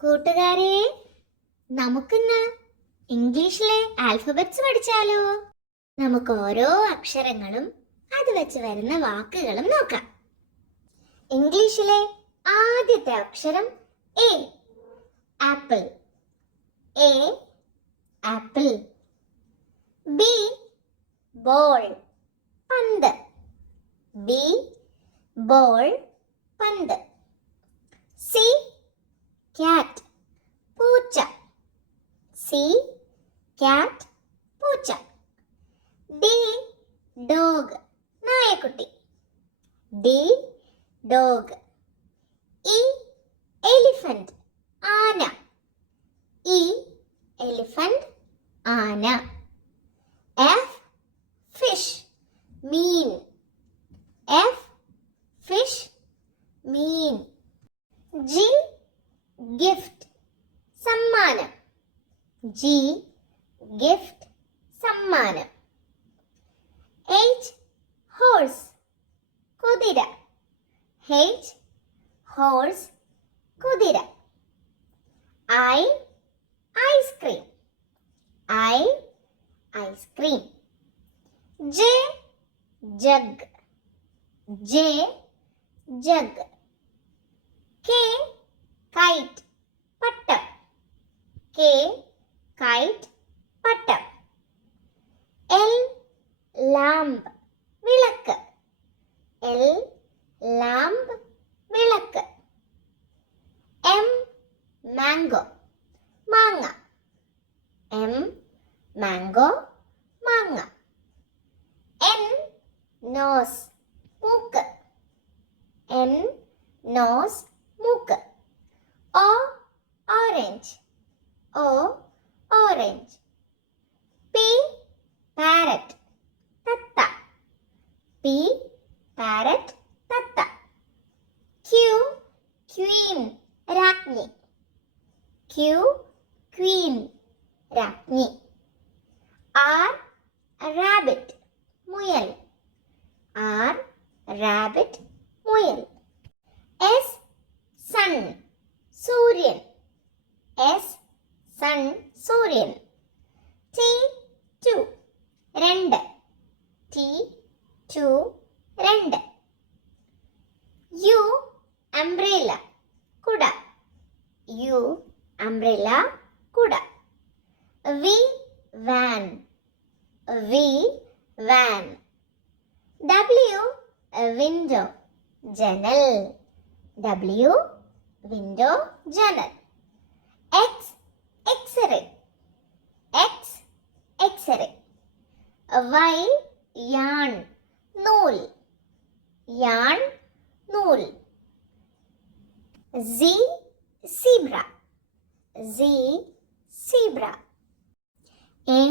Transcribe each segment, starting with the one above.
കൂട്ടുകാരെ, നമുക്കിന്ന് ഇംഗ്ലീഷിലെ ആൽഫബറ്റ്സ് പഠിച്ചാലോ? നമുക്ക് ഓരോ അക്ഷരങ്ങളും അത് വെച്ച് വരുന്ന വാക്കുകളും നോക്കാം. ഇംഗ്ലീഷിലെ ആദ്യത്തെ അക്ഷരം A. Apple. A apple. B ball, പന്ത്. ബി ബോൾ, പന്ത്. സി ക്യാറ്റ്, പൂച്ച. സി ക്യാറ്റ്, പൂച്ച. ഡി ഡോഗ്, നായക്കുട്ടി. D dog. ഇ എലിഫന്റ്, ആന. ഇ എലിഫന്റ്, ആന. എഫ് ഫിഷ്, മീൻ. എഫ് ഫിഷ്, മീൻ. ജി ഗിഫ്റ്റ്, സമ്മാനം. ജി ഗിഫ്റ്റ്, സമ്മാനം. എച്ച് ഹോഴ്സ്, കുതിര. എച്ച് ഹോഴ്സ്, കുതിര. I ice cream. I ice cream. J jug. J jug. K kite, പട്ടം. കെ കൈറ്റ്, പട്ടം. എൽ ലാമ്പ്, വിളക്ക്. എൽ ലാമ്പ്, വിളക്ക്. എം മാംഗോ, മാങ്ങ. എം മാംഗോ, മാങ്ങ. എൻ നോസ്, മൂക്ക്. എൻ നോസ്, മൂക്ക്. O orange. O orange. P parrot, തത്ത. പി പാരറ്റ്, തത്ത. ക്യൂ ക്വീൻ, രാജ്ഞി. ക്യൂ ക്വീൻ, രാജ്ഞി. ആർ റാബിറ്റ്, മുയൽ. ആർ റാബിറ്റ്, മുയൽ. എസ് സൺ, സൂര്യൻ. എസ് സൺ, സൂര്യൻ. ടി ടു, രണ്ട്. ടി ടു, രണ്ട്. യു അംബ്രേല, കുട. യു അംബ്രേല, കുട. V van. V van. W window, ജനൽ. ഡബ്ല്യു വിൻഡോ, ജനൽ. X X ray. X X ray. Y yarn, നൂൽ. യാൺ, നൂൽ. C zebra. Z zebra. A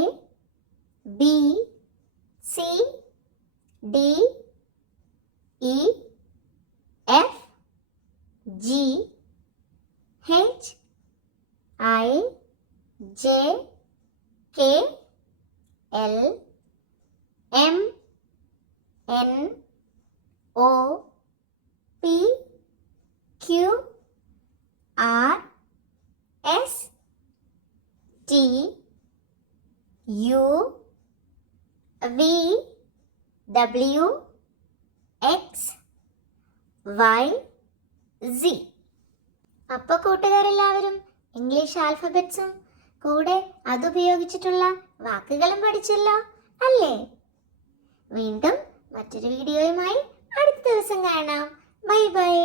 B C D E F G H I J K L M N O P Q R S T U V W X Y Z. അപ്പോൾ കൂട്ടുകാരെല്ലാവരും English ആൽഫബറ്റ്സും കൂടെ അതുപയോഗിച്ചിട്ടുള്ള വാക്കുകളും പഠിച്ചല്ലോ അല്ലേ? വീണ്ടും മറ്റൊരു വീഡിയോയുമായി അടുത്ത ദിവസം കാണാം. Bye bye.